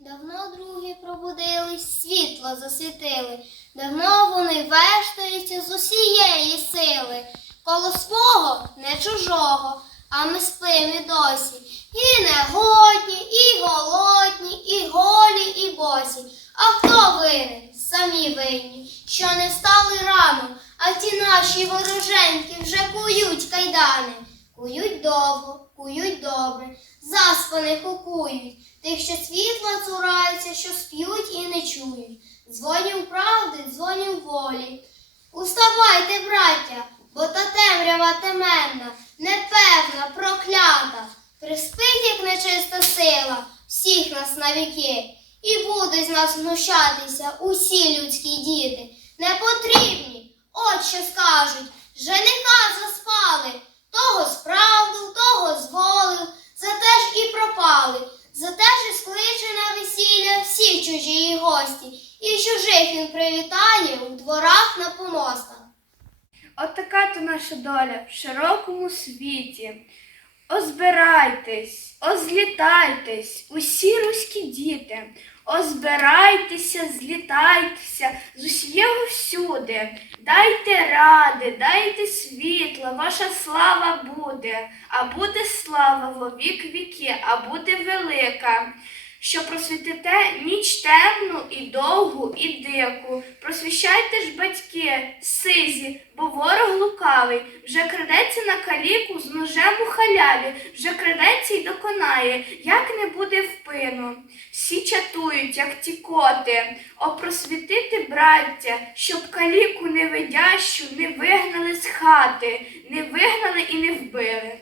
Давно другі пробудились, світло засвітили. Давно вони вештаються з усієї сили. Коло свого, не чужого, а ми спим і досі. І негодні, і голодні, і голі, і босі. А хто винен? Самі винні, що не встали рано, а ті наші вороженьки вже кують кайдани. Кують довго, кують добре, заспаних кукують, тих, що світла цураються, що сп'ють і не чують. Дзвонів правди, дзвонів волі. Уставайте, браття, бо та темрява теменна, непевна, проклята. Приспить, як нечиста сила, всіх нас на віки, і будуть з нас знущатися усі людські діти. Не потрібні, от що скажуть, всі гості, і чужих він привітає у дворах на помостах. От така то наша доля в широкому світі. Озбирайтесь, озлітайтесь, усі руські діти. Озбирайтеся, злітайтеся з усієго всюди. Дайте ради, дайте світла, ваша слава буде, а буде слава во вік віки, а буде велика. Що просвітите ніч темну і довгу, і дику. Просвіщайте ж батьки, сизі, бо ворог лукавий, вже крадеться на каліку з ножем у халяві, вже крадеться й доконає, як не буде впину. Всі чатують, як ті коти, о просвітити, браття, щоб каліку невидящу не вигнали з хати, не вигнали і не вбили.